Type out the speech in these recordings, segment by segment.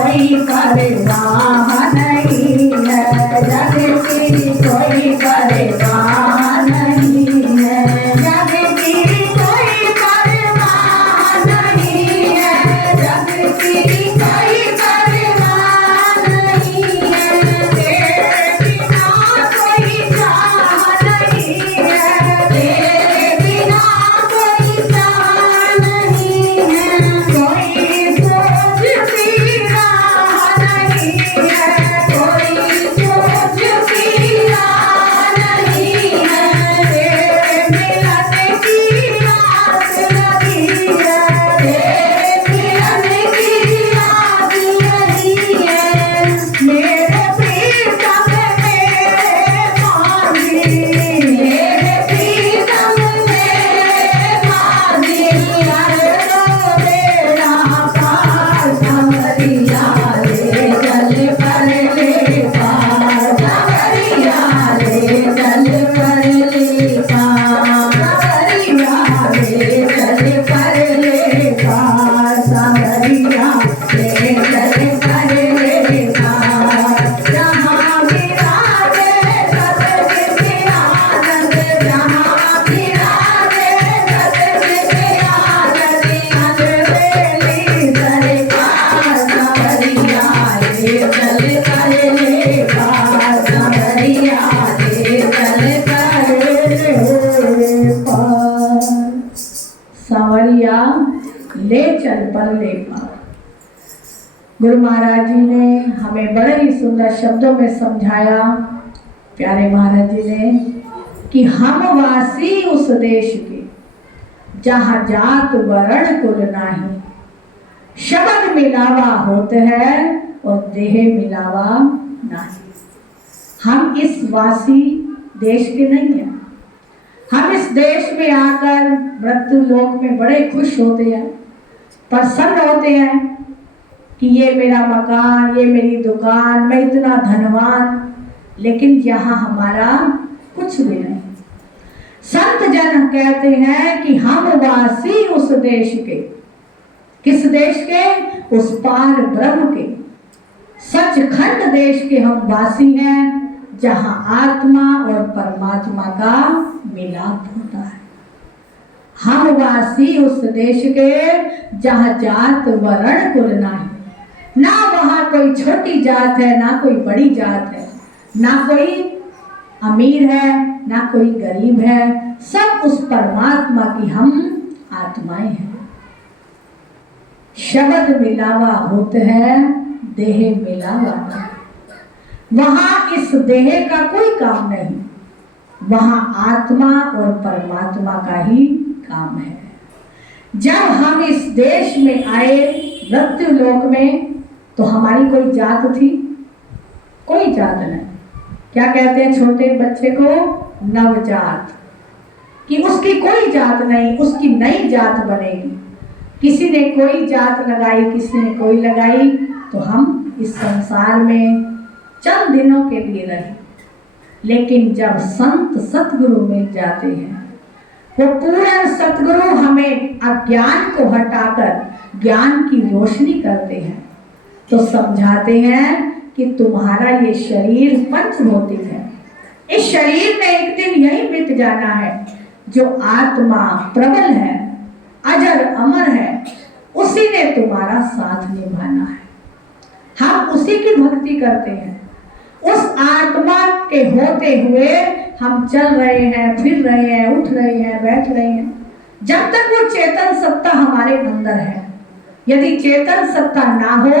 कोई परवाह नहीं है, जग की कोई परवाह नहीं है, जग की कोई परवाह नहीं है, जग की कोई परवाह नहीं है, तेरे बिना कोई चाह नहीं है, तेरे बिना कोई चाह नहीं है, कोई सोच की राह नहीं है, कोई सोच की राह नहीं है, तेरे मिलन की आस लगी है, तेरे मिलन की आस लगी है, मेरे प्रीतम मेरे मांझी, मेरे प्रीतम मेरे मांझी, अरे लो बेड़ा पार सांवरिया रे चल पर ले पार, सांवरिया रे चल पर ले पार, सांवरिया रे चल पर ले पार, सांवरिया रे चल पर ले पार, जहाँ विराजे सतगुरु आनंद, जहाँ विराजे सतगुरु आनंद, अंजवेली सरकार, सांवरिया रे चल कर ले पार, सांवरिया रे चल कर ले पार, सांवरिया ले चल पर ले पार। गुरु महाराज जी ने हमें बड़े ही सुंदर शब्दों में समझाया, प्यारे महाराज जी ने, कि हम वासी उस देश के जहाँ जात वर्ण कुल नाही, शब्द मिलावा होत है और देह मिलावा नहीं। हम इस वासी देश के नहीं हैं। हम इस देश में आकर मृत्यु लोक में बड़े खुश होते हैं, प्रसन्न होते हैं कि ये मेरा मकान, ये मेरी दुकान, मैं इतना धनवान, लेकिन यहाँ हमारा कुछ भी नहीं। संत जन कहते हैं कि हम वासी उस देश के, किस देश के? उस पार ब्रह्म के, सचखंड देश के हम वासी हैं, जहाँ आत्मा और परमात्मा का मिलाप होता है। हम वासी उस देश के जहाँ जात वर्ण कुल नहीं, ना वहाँ कोई छोटी जात है, ना कोई बड़ी जात है, ना कोई अमीर है, ना कोई गरीब है, सब उस परमात्मा की हम आत्माएं हैं। शब्द मिलावा होते है, देह मिलावा नहीं। वहां इस देह का कोई काम नहीं, वहां आत्मा और परमात्मा का ही काम है। जब हम इस देश में आए मृत्यु लोक में, तो हमारी कोई जात थी? कोई जात नहीं। क्या कहते हैं छोटे बच्चे को? नवजात। कि उसकी कोई जात नहीं, उसकी नई जात बनेगी। किसी ने कोई जात लगाई, किसी ने कोई लगाई, तो हम इस संसार में चंद दिनों के लिए रहे। लेकिन जब संत सतगुरु मिल जाते हैं, वो पूर्ण सतगुरु हमें अज्ञान को हटाकर ज्ञान की रोशनी करते हैं, तो समझाते हैं कि तुम्हारा ये शरीर पंच भौतिक है। इस शरीर में एक दिन यही मिट जाना है। जो आत्मा प्रबल है, अजर अमर है, उसी ने तुम्हारा साथ निभाना है। हम उसी की भक्ति करते हैं। उस आत्मा के होते हुए हम चल रहे हैं, फिर रहे हैं, उठ रहे हैं, बैठ रहे हैं, जब तक वो चेतन सत्ता हमारे अंदर है। यदि चेतन सत्ता ना हो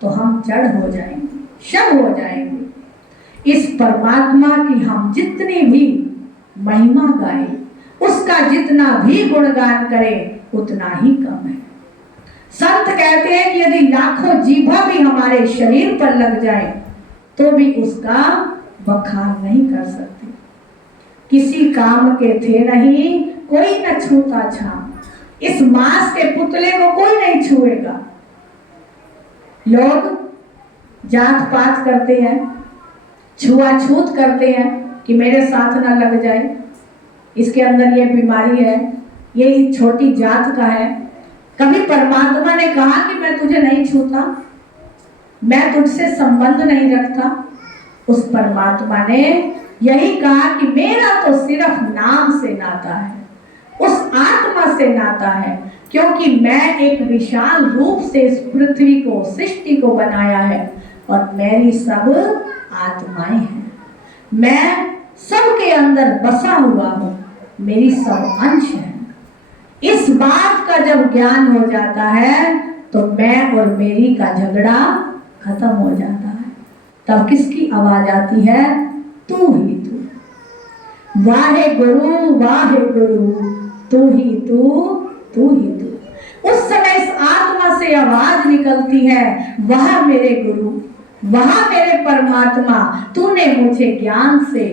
तो हम जड़ हो जाएंगे, शव हो जाएंगे। इस परमात्मा की हम जितनी भी महिमा गाएं, उसका जितना भी गुणगान करें, उतना ही कम है। संत कहते हैं कि यदि लाखों जीभा भी हमारे शरीर पर लग जाए, तो भी उसका बखान नहीं कर सकते। किसी काम के थे नहीं, कोई न छूता छाम। इस मांस के पुतले को कोई नहीं छुएगा। लोग जात पात करते हैं, छुआछूत करते हैं कि मेरे साथ ना लग जाए, इसके अंदर ये बीमारी है, ये छोटी जात का है। कभी परमात्मा ने कहा कि मैं तुझे नहीं छूता? मैं तुझसे संबंध नहीं रखता। उस परमात्मा ने यही कहा कि मेरा तो सिर्फ नाम से नाता है, उस आत्मा से नाता है, क्योंकि मैं एक विशाल रूप से इस पृथ्वी को, सृष्टि को बनाया है और मेरी सब आत्माएं हैं। मैं सबके अंदर बसा हुआ हूँ, मेरी सब अंश है। इस बात का जब ज्ञान हो जाता है तो मैं और मेरी का झगड़ा खत्म हो जाता है। तब किसकी आवाज आती है? तू ही तू, वाहे गुरु तू ही तू ही तू। उस समय इस आत्मा से आवाज निकलती है, वह मेरे गुरु, वह मेरे परमात्मा, तूने मुझे ज्ञान से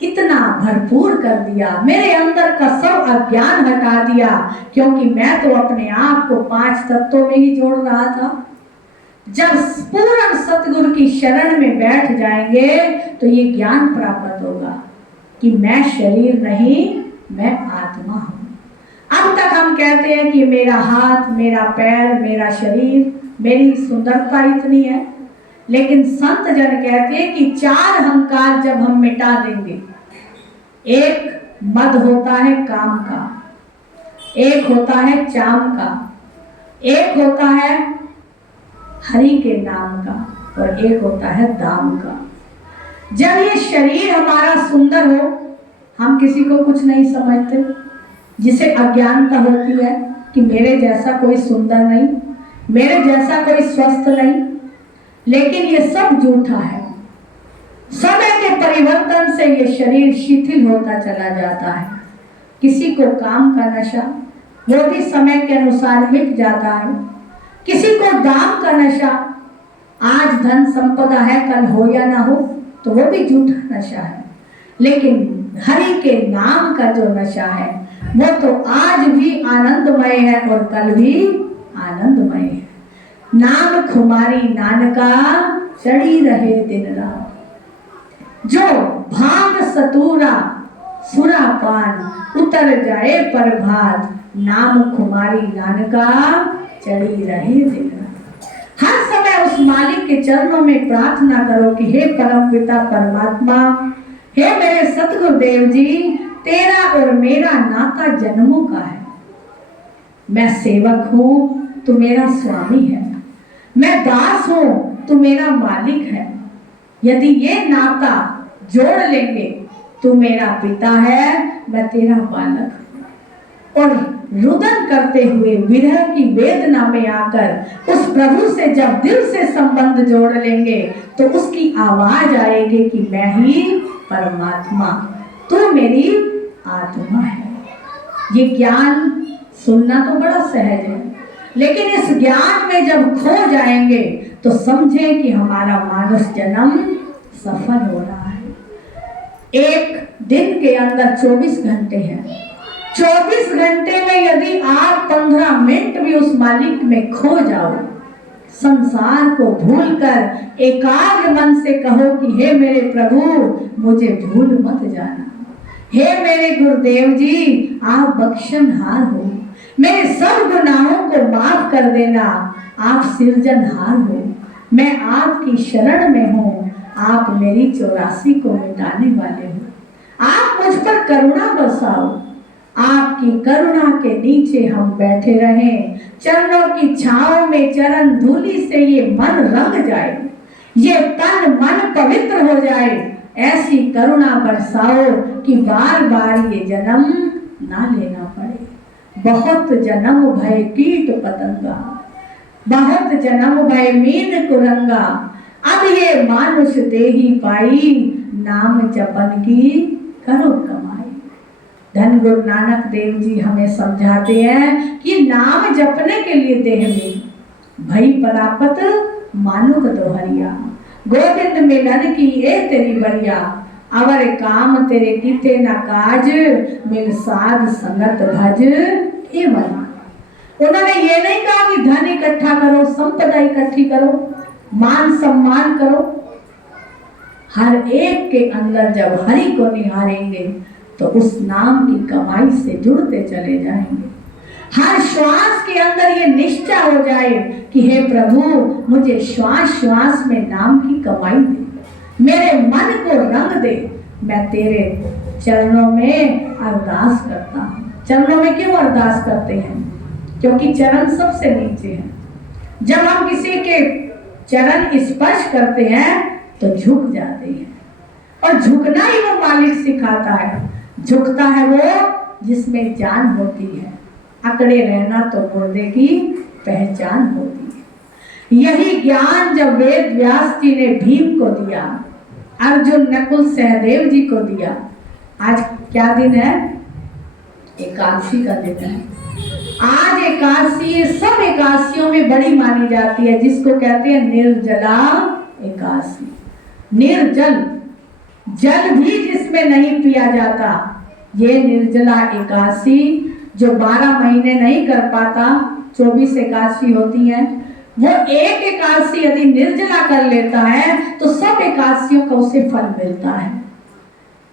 इतना भरपूर कर दिया, मेरे अंदर का सब अज्ञान हटा दिया, क्योंकि मैं तो अपने आप को 5 तत्वों में ही जोड़ रहा था। जब पूर्ण सतगुरु की शरण में बैठ जाएंगे तो ये ज्ञान प्राप्त होगा कि मैं शरीर नहीं, मैं आत्मा हूं। अब तक हम कहते हैं कि मेरा हाथ, मेरा पैर, मेरा शरीर, मेरी सुंदरता इतनी है, लेकिन संत जन कहते हैं कि 4 अहंकार जब हम मिटा देंगे, एक मद होता है काम का, एक होता है चाम का, एक होता है हरि के नाम का, और एक होता है दाम का। जब ये शरीर हमारा सुंदर हो, हम किसी को कुछ नहीं समझते, जिसे अज्ञानता होती है कि मेरे जैसा कोई सुंदर नहीं, मेरे जैसा कोई स्वस्थ नहीं, लेकिन ये सब झूठा है। समय के परिवर्तन से ये शरीर शिथिल होता चला जाता है। किसी को काम का नशा, वो भी समय के अनुसार मिट जाता है। किसी को दाम का नशा, आज धन संपदा है, कल हो या ना हो, तो वो भी झूठा नशा है। लेकिन हरि के नाम का जो नशा है वो तो आज भी आनंदमय है और कल भी आनंदमय है। नाम खुमारी नानका चढ़ी रहे दिन रात, जो भांग सतूरा सुरापान उतर जाए प्रभात, नाम खुमारी नानका चढ़ी रहे दिन रात। हर समय उस मालिक के चरणों में प्रार्थना करो कि हे परम पिता परमात्मा, हे मेरे सतगुरुदेव जी, तेरा और मेरा नाता जन्मों का है। मैं सेवक हूँ, तू मेरा स्वामी है, मैं दास हूँ, तू मेरा मालिक है। यदि ये नाता जोड़ लेंगे, तू मेरा पिता है, मैं तेरा बालक हूँ। और रुदन करते हुए विरह की वेदना में आकर उस प्रभु से जब दिल से संबंध जोड़ लेंगे तो उसकी आवाज आएगी कि मैं ही परमात्मा, तू मेरी आत्मा है। ये ज्ञान सुनना तो बड़ा सहज है, लेकिन इस ज्ञान में जब खो जाएंगे तो समझें कि हमारा मानस जन्म सफल हो रहा है। एक दिन के अंदर 24 घंटे हैं। 24 घंटे में यदि आप 15 मिनट भी उस मालिक में खो जाओ, संसार को भूलकर एकाग्र मन से कहो कि हे मेरे प्रभु, मुझे भूल मत जाना, हे मेरे गुरुदेव जी, आप बख्शनहार हो, मेरे सब गुनाहों को माफ कर देना, आप सृजनहार हो, मैं आपकी शरण में हूँ, आप मेरी 84 को मिटाने वाले हो, आप मुझ पर करुणा बरसाओ। आपकी करुणा के नीचे हम बैठे रहें, चरणों की छांव में चरण धूलि से ये मन रंग जाए, ये तन मन पवित्र हो जाए। ऐसी करुणा बरसाओ कि बार बार ये जन्म ना लेना पड़े। बहुत जन्म भय कीट पतंगा, बहुत जन्म भय मीन कुरंगा, अब ये मानुष देही पाई, नाम जपन की करो कमाई। धन गुरु नानक देव जी हमें समझाते हैं कि नाम जपने के लिए देह में भई परापत मानुक दोहरिया, गोविंद मिलन की ये तेरी बरिया, अवर काम तेरे कीते न काज, मिल साध संगत भज ए बना। उन्होंने ये नहीं कहा कि धन इकट्ठा करो, संपदा इकट्ठी करो, मान सम्मान करो। हर एक के अंदर जब हरि को निहारेंगे तो उस नाम की कमाई से जुड़ते चले जाएंगे। हर श्वास के अंदर ये निश्चय हो जाए कि हे प्रभु, मुझे श्वास श्वास में नाम की कमाई दे, मेरे मन को रंग दे। मैं तेरे चरणों में अरदास करता हूँ। चरणों में क्यों अरदास करते हैं? क्योंकि चरण सबसे नीचे हैं। जब हम किसी के चरण स्पर्श करते हैं तो झुक जाते हैं, और झुकना ही वो मालिक सिखाता है। झुकता है वो जिसमें जान होती है, अकड़े रहना तो मुर्दे की पहचान होती है। यही ज्ञान जब वेद व्यास जी ने भीम को दिया, अर्जुन नकुल सहदेव जी को दिया। आज क्या दिन है? एकादशी का दिन है। आज एकादशी सब एकादशियों में बड़ी मानी जाती है, जिसको कहते हैं निर्जला एकादशी। निर्जल, जल भी जिसमें नहीं पिया जाता, ये निर्जला एकादशी जो 12 महीने नहीं कर पाता, 24 एकादशी होती है, वो एक एकादशी यदि निर्जला कर लेता है तो सब एकादशियों का उसे फल मिलता है।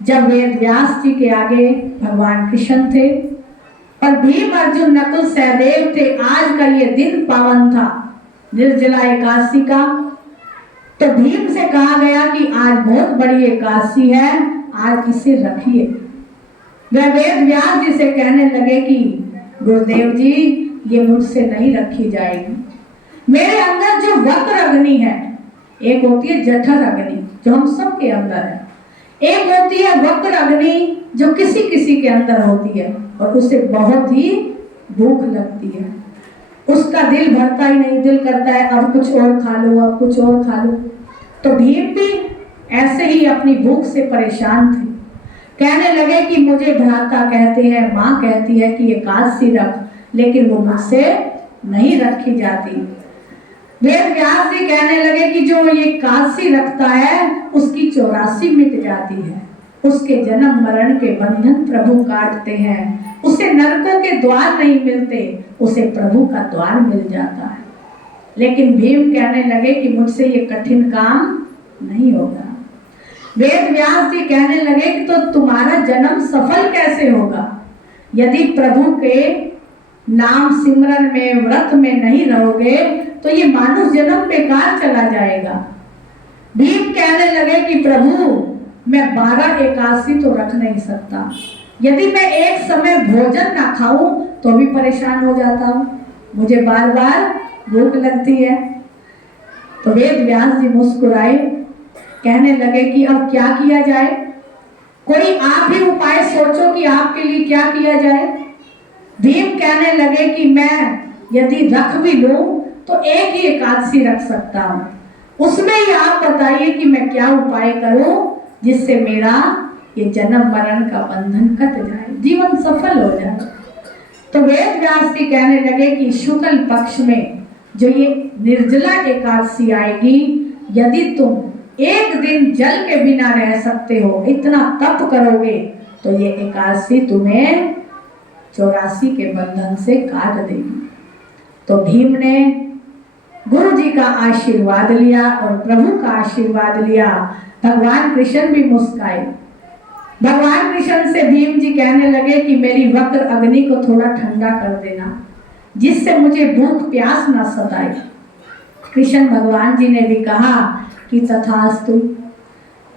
जब वेद व्यास जी के आगे भगवान कृष्ण थे और भीम अर्जुन नकुल सहदेव थे, आज का ये दिन पावन था निर्जला एकादशी का, तो भीम से कहा गया कि आज बहुत बड़ी एकादशी है, आज इसे रखिए। वह वेद व्यास जी से कहने लगे कि गुरुदेव जी, ये मुझसे नहीं रखी जाएगी। मेरे अंदर जो वक्र अग्नि है, एक होती है जठर अग्नि जो हम सब के अंदर है, एक होती है वक्र अग्नि जो किसी किसी के अंदर होती है, और उसे बहुत ही भूख लगती है, उसका दिल भरता ही नहीं, दिल करता है अब कुछ और खा लो, अब कुछ और खा लो। तो भीम भी ऐसे ही अपनी भूख से परेशान थे। कहने लगे कि मुझे भ्राता कहते हैं, माँ कहती है कि एकादशी रख, लेकिन वो मुझसे नहीं रखी जाती। वेद व्यास जी कहने लगे कि जो ये एकादशी रखता है उसकी 84 मिट जाती है, उसके जन्म मरण के बंधन प्रभु काटते हैं, उसे नरकों के द्वार नहीं मिलते, उसे प्रभु का द्वार मिल जाता है। लेकिन भीम कहने लगे कि मुझसे ये कठिन काम नहीं होगा। वेद व्यास जी कहने लगे कि तो तुम्हारा जन्म सफल कैसे होगा यदि प्रभु के नाम सिमरन में, व्रत में नहीं रहोगे, तो ये मानुष जन्म बेकार चला जाएगा। भीम कहने लगे कि प्रभु, मैं 12 एकादशी तो रख नहीं सकता, यदि मैं एक समय भोजन ना खाऊं तो भी परेशान हो जाता हूं, मुझे बार बार भूख लगती है। तो वेद व्यास जी मुस्कुराए, कहने लगे कि अब क्या किया जाए, कोई आप ही उपाय सोचो कि आपके लिए क्या किया जाए। भीम कहने लगे कि मैं यदि रख भी लूं तो एक ही एकादशी रख सकता हूं, उसमें ही आप बताइए कि मैं क्या उपाय करूं जिससे मेरा ये जन्म मरण का बंधन कट जाए, जीवन सफल हो जाए। तो वेद व्यास जी कहने लगे कि शुक्ल पक्ष में जो ये निर्जला एकादशी आएगी, यदि तुम एक दिन जल के बिना रह सकते हो, इतना तप करोगे, तो ये एकादशी तुम्हें 84 के बंधन से काट देगी। तो भीम ने गुरु जी का आशीर्वाद लिया और प्रभु का आशीर्वाद लिया। भगवान कृष्ण भी मुस्काए। भगवान कृष्ण से भीम जी कहने लगे कि मेरी वक्र अग्नि को थोड़ा ठंडा कर देना, जिससे मुझे भूख प्यास न सताए। कृष्ण भगवान जी ने भी कहा कि तथास्तु।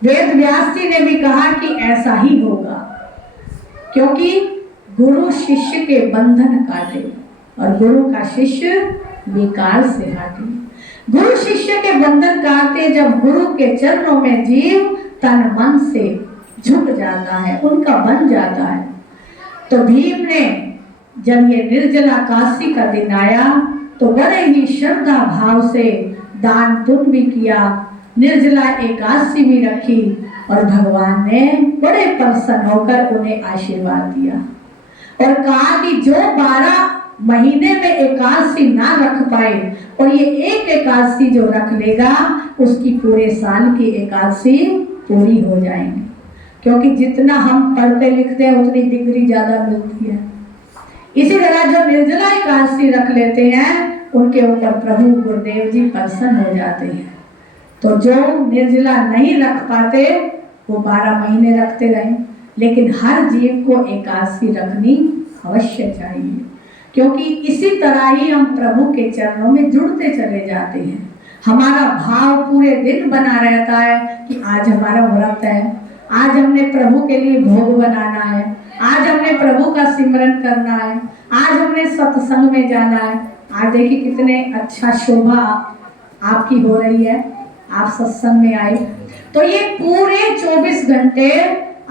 वेद व्यास जी ने भी कहा कि ऐसा ही होगा, क्योंकि गुरु शिष्य के बंधन काटे और गुरु का शिष्य विकार से हटे। गुरु शिष्य के बंधन काटे जब गुरु के चरणों में जीव तन मन से झुक जाता है, उनका बन जाता है। तो भीम ने जब ये निर्जला एकादशी का दिन आया तो बड़े ही श्रद्धा भाव से दान पुण्य भी किया, निर्जला एकादशी भी रखी, और भगवान ने बड़े प्रसन्न होकर उन्हें आशीर्वाद दिया और कहा कि जो 12 महीने में एकादशी ना रख पाए और ये एक एकादशी जो रख लेगा, उसकी पूरे साल की एकादशी पूरी हो जाएंगी। क्योंकि जितना हम पढ़ते लिखते हैं उतनी डिग्री ज्यादा मिलती है। इसी तरह जो निर्जला एकादशी रख लेते हैं उनके ऊपर प्रभु गुरुदेव जी प्रसन्न हो जाते हैं। तो जो निर्जला नहीं रख पाते वो 12 महीने रखते रहे, लेकिन हर जीव को एकादशी रखनी अवश्य चाहिए, क्योंकि इसी तरह ही हम प्रभु के चरणों में जुड़ते चले जाते हैं। हमारा भाव पूरे दिन बना रहता है कि आज हमारा व्रत है, आज हमने प्रभु के लिए भोग बनाना है, आज हमने प्रभु का सिमरन करना है, आज हमने सत्संग में जाना है। आज देखिए कितने अच्छा शोभा आपकी हो रही है, आप सत्संग में आए। तो ये पूरे 24 घंटे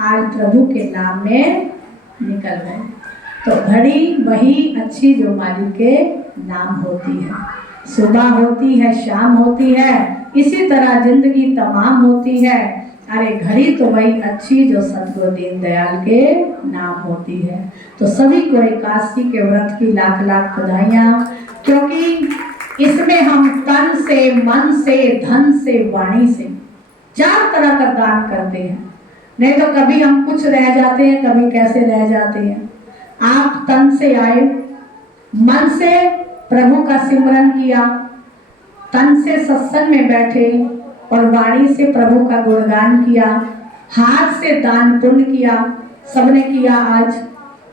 आज प्रभु के नाम में निकल गए। तो घड़ी वही अच्छी जो मालिक के नाम होती है, सुबह होती है, शाम होती है, इसी तरह जिंदगी तमाम होती है। अरे घड़ी तो वही अच्छी जो सतगुरु दीनदयाल के नाम होती है। तो सभी को एकादशी के व्रत की लाख लाख बधाइयाँ, क्योंकि इसमें हम तन से, मन से, धन से, वाणी से 4 तरह का दान करते हैं। नहीं तो कभी हम कुछ रह जाते हैं, कभी कैसे रह जाते हैं। आप तन से आए, मन से प्रभु का सिमरन किया, तन से सत्संग में बैठे और वाणी से प्रभु का गुणगान किया, हाथ से दान पुण्य किया, सबने किया आज।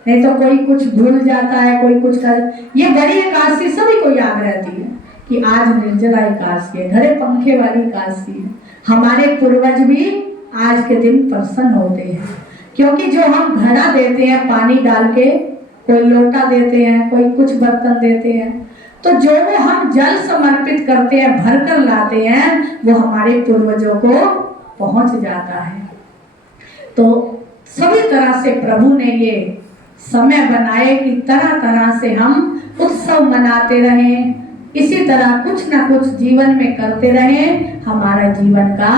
नहीं तो कोई कुछ भूल जाता है, कोई कुछ कर। ये बड़ी एकादशी सभी को याद रहती है कि आज निर्जला एकादशी है, घरे पंखे वाली एकादशी है। हमारे पूर्वज भी आज के दिन प्रसन्न होते हैं, क्योंकि जो हम घड़ा देते हैं पानी डाल के, कोई लोटा देते हैं, कोई कुछ बर्तन देते हैं, तो जो वो हम जल समर्पित करते हैं, भर कर लाते हैं, वो हमारे पूर्वजों को पहुंच जाता है। तो सभी तरह से प्रभु ने ये समय बनाए कि तरह तरह से हम उत्सव मनाते रहें। इसी तरह कुछ ना कुछ जीवन में करते रहें, हमारा जीवन का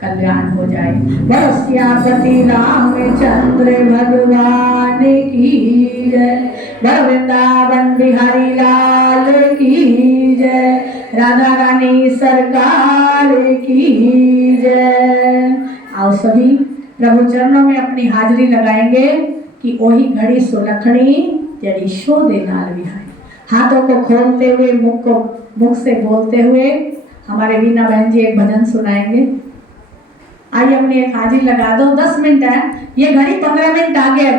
कल्याण हो जाए। बरसियापति रामचंद्र भगवान की जय, वृंदावन बिहारी लाल की जय, राधा रानी सरकार की जय। आओ सभी प्रभु चरणों में अपनी हाजिरी लगाएंगे कि ओही घड़ी सुलखणी जड़ी शो दे नाल बिहारी। हाथों को खोलते हुए, मुख से बोलते हुए हमारे बीना बहन जी एक भजन सुनाएंगे। आइए अपनी एक हाजिरी लगा दो, 10 मिनट है, ये घड़ी 15 मिनट आगे है।